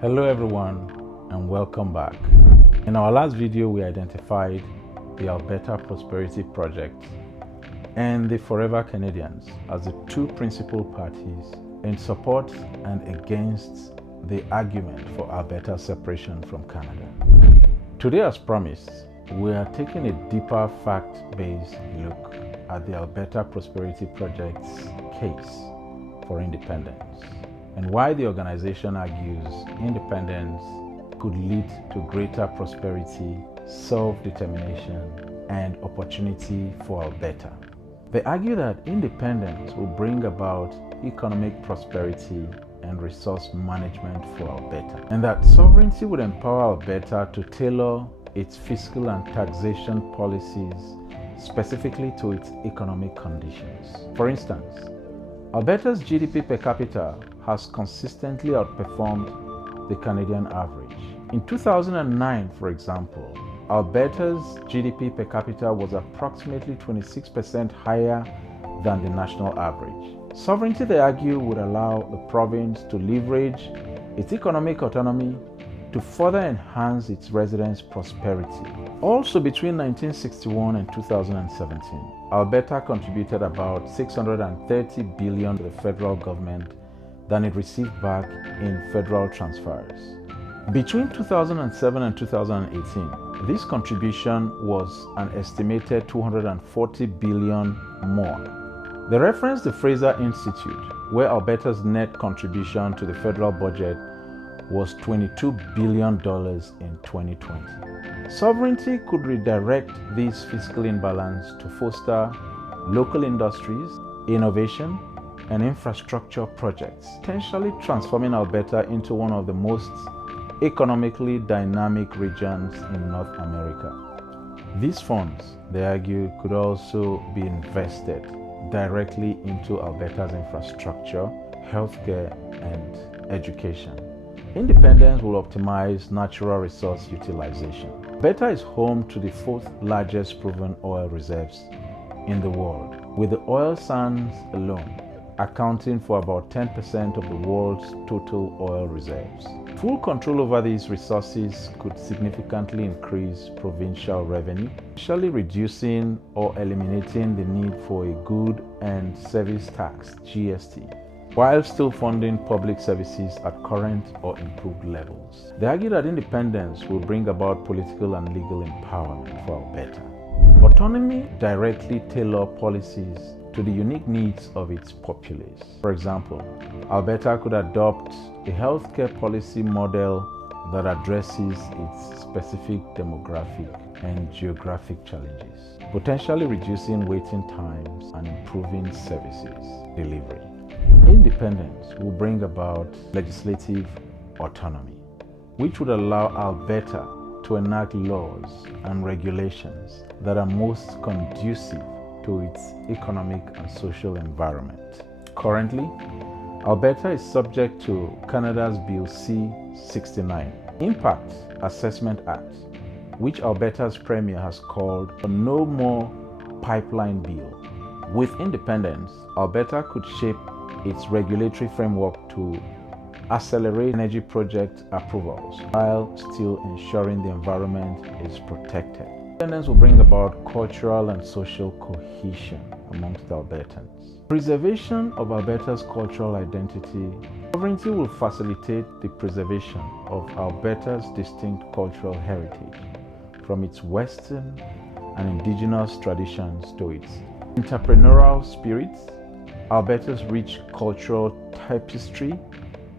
Hello everyone and welcome back. In our last video we identified the Alberta Prosperity Project and the Forever Canadians as the two principal parties in support and against the argument for Alberta separation from Canada. Today, as promised, we are taking a deeper fact-based look at the Alberta Prosperity Project's case for independence and why the organization argues independence could lead to greater prosperity, self-determination, and opportunity for Alberta. They argue that independence will bring about economic prosperity and resource management for Alberta, and that sovereignty would empower Alberta to tailor its fiscal and taxation policies specifically to its economic conditions. For instance, Alberta's GDP per capita has consistently outperformed the Canadian average. In 2009, for example, Alberta's GDP per capita was approximately 26% higher than the national average. Sovereignty, they argue, would allow the province to leverage its economic autonomy to further enhance its residents' prosperity. Also, between 1961 and 2017, Alberta contributed about $630 billion to the federal government than it received back in federal transfers. Between 2007 and 2018, this contribution was an estimated $240 billion more. They reference the Fraser Institute, where Alberta's net contribution to the federal budget was $22 billion in 2020. Sovereignty could redirect this fiscal imbalance to foster local industries, innovation, and infrastructure projects, potentially transforming Alberta into one of the most economically dynamic regions in North America. These funds, they argue, could also be invested directly into Alberta's infrastructure, healthcare, and education. Independence will optimize natural resource utilization. Alberta is home to the fourth largest proven oil reserves in the world, with the oil sands alone accounting for about 10% of the world's total oil reserves. Full control over these resources could significantly increase provincial revenue, especially reducing or eliminating the need for a good and service tax, GST, while still funding public services at current or improved levels. They argue that independence will bring about political and legal empowerment for Alberta. Autonomy directly tailor policies to the unique needs of its populace. For example, Alberta could adopt a healthcare policy model that addresses its specific demographic and geographic challenges, potentially reducing waiting times and improving services delivery. Independence will bring about legislative autonomy, which would allow Alberta to enact laws and regulations that are most conducive to its economic and social environment. Currently, Alberta is subject to Canada's Bill C-69, Impact Assessment Act, which Alberta's Premier has called a No More Pipeline Bill. With independence, Alberta could shape its regulatory framework to accelerate energy project approvals while still ensuring the environment is protected. Independence will bring about cultural and social cohesion amongst Albertans. Preservation of Alberta's cultural identity. Sovereignty will facilitate the preservation of Alberta's distinct cultural heritage, from its Western and Indigenous traditions to its entrepreneurial spirit, Alberta's rich cultural tapestry,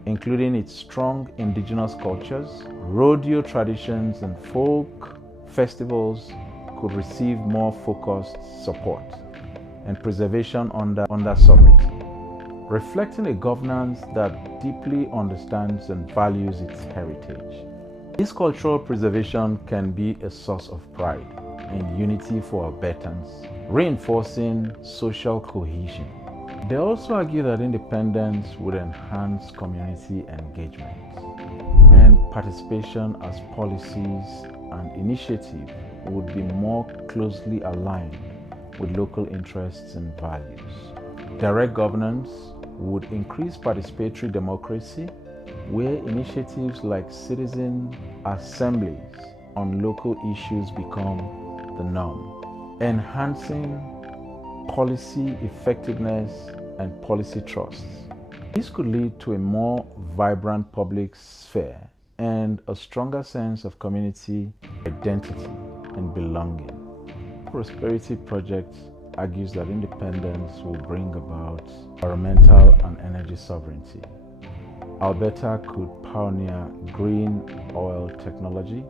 including its strong Indigenous cultures, rodeo traditions, and folk festivals could receive more focused support and preservation under sovereignty, reflecting a governance that deeply understands and values its heritage. This cultural preservation can be a source of pride and unity for Albertans, reinforcing social cohesion. They also argue that independence would enhance community engagement and participation, as policies and initiatives would be more closely aligned with local interests and values. Direct governance would increase participatory democracy where initiatives like citizen assemblies on local issues become the norm, enhancing policy effectiveness and policy trust. This could lead to a more vibrant public sphere and a stronger sense of community identity and belonging. Prosperity Project argues that independence will bring about environmental and energy sovereignty. Alberta could pioneer green oil technology,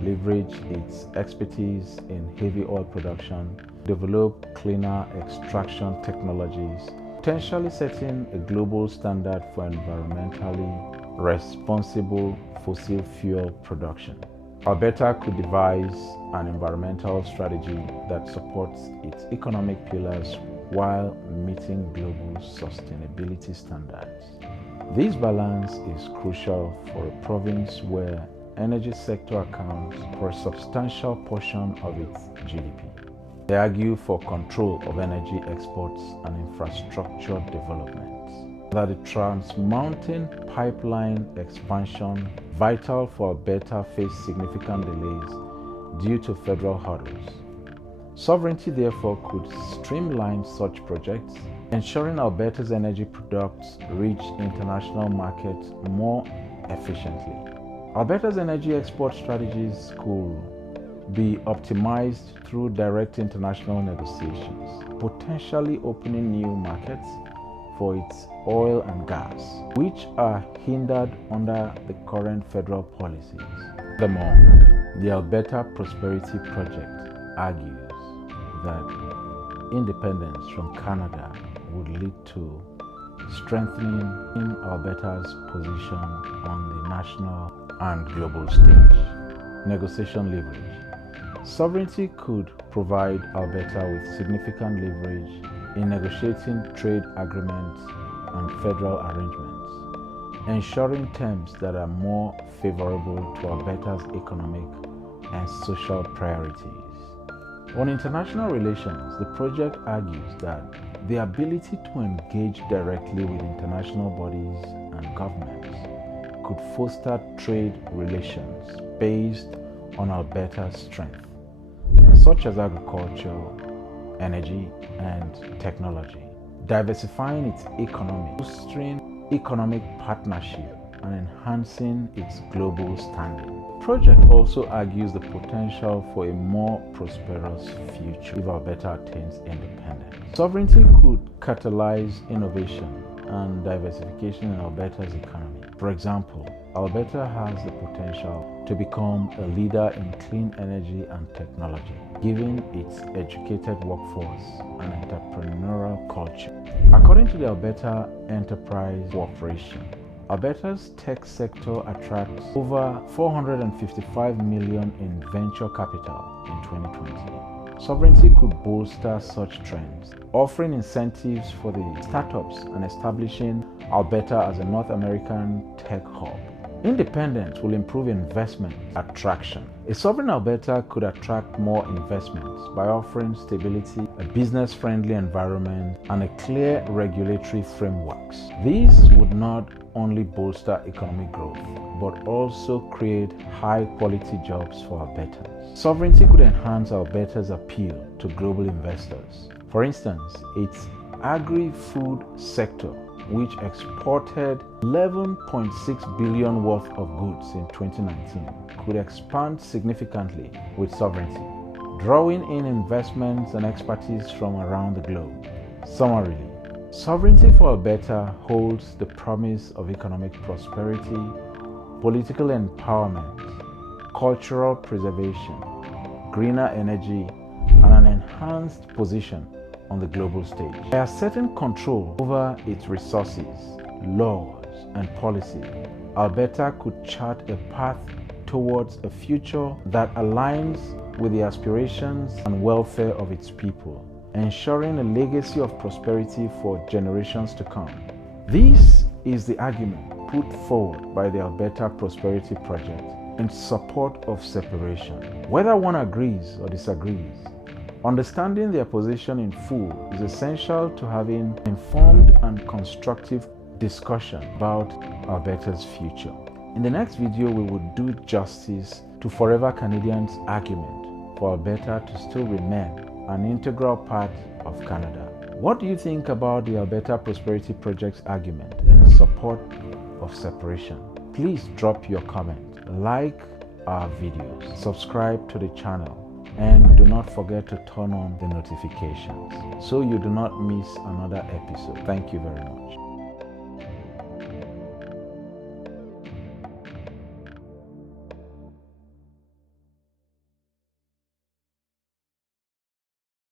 leverage its expertise in heavy oil production, develop cleaner extraction technologies, potentially setting a global standard for environmentally responsible fossil fuel production. Alberta could devise an environmental strategy that supports its economic pillars while meeting global sustainability standards. This balance is crucial for a province where energy sector accounts for a substantial portion of its GDP. They argue for control of energy exports and infrastructure development, that the Trans Mountain pipeline expansion, vital for Alberta, faced significant delays due to federal hurdles. Sovereignty therefore could streamline such projects, ensuring Alberta's energy products reach international markets more efficiently. Alberta's energy export strategies could be optimized through direct international negotiations, potentially opening new markets for its oil and gas, which are hindered under the current federal policies. Furthermore, the Alberta Prosperity Project argues that independence from Canada would lead to strengthening in Alberta's position on the national and global stage. Negotiation leverage. Sovereignty could provide Alberta with significant leverage in negotiating trade agreements and federal arrangements, ensuring terms that are more favorable to Alberta's economic and social priorities. On international relations, the project argues that the ability to engage directly with international bodies and governments could foster trade relations based on Alberta's strength, such as agriculture, energy, and technology, diversifying its economy, boosting economic partnership, and enhancing its global standing. The project also argues the potential for a more prosperous future if Alberta attains independence. Sovereignty could catalyze innovation and diversification in Alberta's economy. For example, Alberta has the potential to become a leader in clean energy and technology, given its educated workforce and entrepreneurial culture. According to the Alberta Enterprise Corporation, Alberta's tech sector attracts over $455 million in venture capital in 2020. Sovereignty could bolster such trends, offering incentives for the startups and establishing Alberta as a North American tech hub. Independence will improve investment attraction. A sovereign Alberta could attract more investments by offering stability, a business-friendly environment, and a clear regulatory frameworks. These would not only bolster economic growth, but also create high-quality jobs for Albertans. Sovereignty could enhance Alberta's appeal to global investors. For instance, its agri-food sector, which exported $11.6 billion worth of goods in 2019, could expand significantly with sovereignty, drawing in investments and expertise from around the globe. Summarily, sovereignty for Alberta holds the promise of economic prosperity, political empowerment, cultural preservation, greener energy, and an enhanced position on the global stage. By asserting control over its resources, laws, and policy, Alberta could chart a path towards a future that aligns with the aspirations and welfare of its people, ensuring a legacy of prosperity for generations to come. This is the argument put forward by the Alberta Prosperity Project in support of separation. Whether one agrees or disagrees, understanding their position in full is essential to having informed and constructive discussion about Alberta's future. In the next video, we will do justice to Forever Canadians' argument for Alberta to still remain an integral part of Canada. What do you think about the Alberta Prosperity Project's argument in support of separation? Please drop your comment, like our videos, subscribe to the channel, and do not forget to turn on the notifications so you do not miss another episode. Thank you very much.